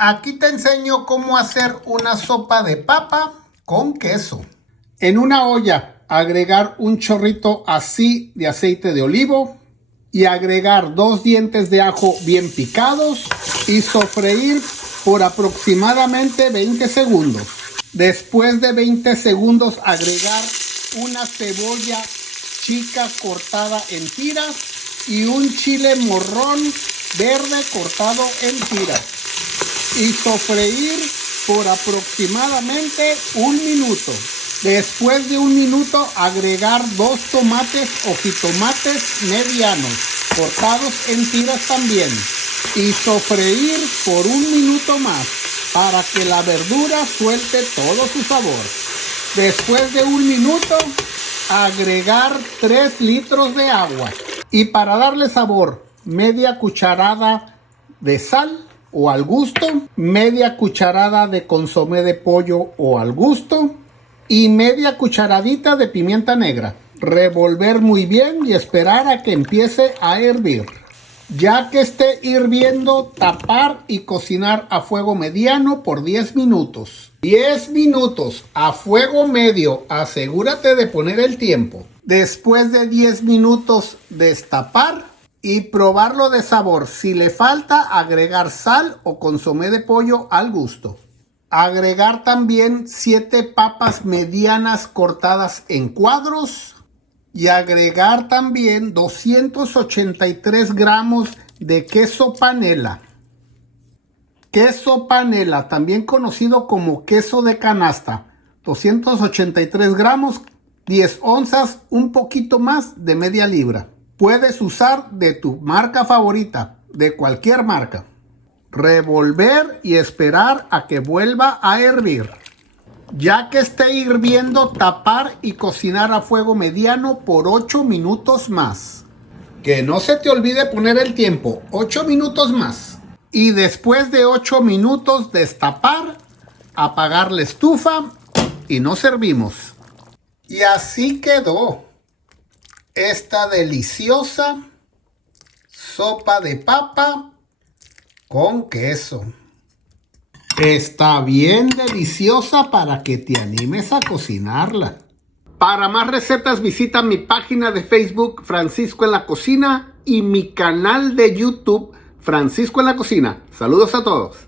Aquí te enseño cómo hacer una sopa de papa con queso. En una olla, agregar un chorrito así de aceite de olivo y agregar 2 dientes de ajo bien picados y sofreír por aproximadamente 20 segundos. Después de 20 segundos, agregar una cebolla chica cortada en tiras y un chile morrón verde cortado en tiras. Y sofreír por aproximadamente 1 minuto. Después de 1 minuto, agregar 2 tomates o jitomates medianos, cortados en tiras también. Y sofreír por 1 minuto más, para que la verdura suelte todo su sabor. Después de 1 minuto, agregar 3 litros de agua. Y para darle sabor, media cucharada de sal o al gusto, media cucharada de consomé de pollo o al gusto y media cucharadita de pimienta negra. Revolver muy bien y esperar a que empiece a hervir. Ya que esté hirviendo, tapar y cocinar a fuego mediano por 10 minutos. 10 minutos a fuego medio, asegúrate de poner el tiempo. Después de 10 minutos, destapar y probarlo de sabor. Si le falta, agregar sal o consomé de pollo al gusto. Agregar también 7 papas medianas cortadas en cuadros. Y agregar también 283 gramos de queso panela. Queso panela, también conocido como queso de canasta. 283 gramos, 10 onzas, un poquito más de media libra. Puedes usar de tu marca favorita, de cualquier marca. Revolver y esperar a que vuelva a hervir. Ya que esté hirviendo, tapar y cocinar a fuego mediano por 8 minutos más. Que no se te olvide poner el tiempo, 8 minutos más. Y después de 8 minutos, destapar, apagar la estufa y nos servimos. Y así quedó esta deliciosa sopa de papa con queso. Está bien deliciosa para que te animes a cocinarla. Para más recetas visita mi página de Facebook Francisco en la Cocina y mi canal de YouTube Francisco en la Cocina. Saludos a todos.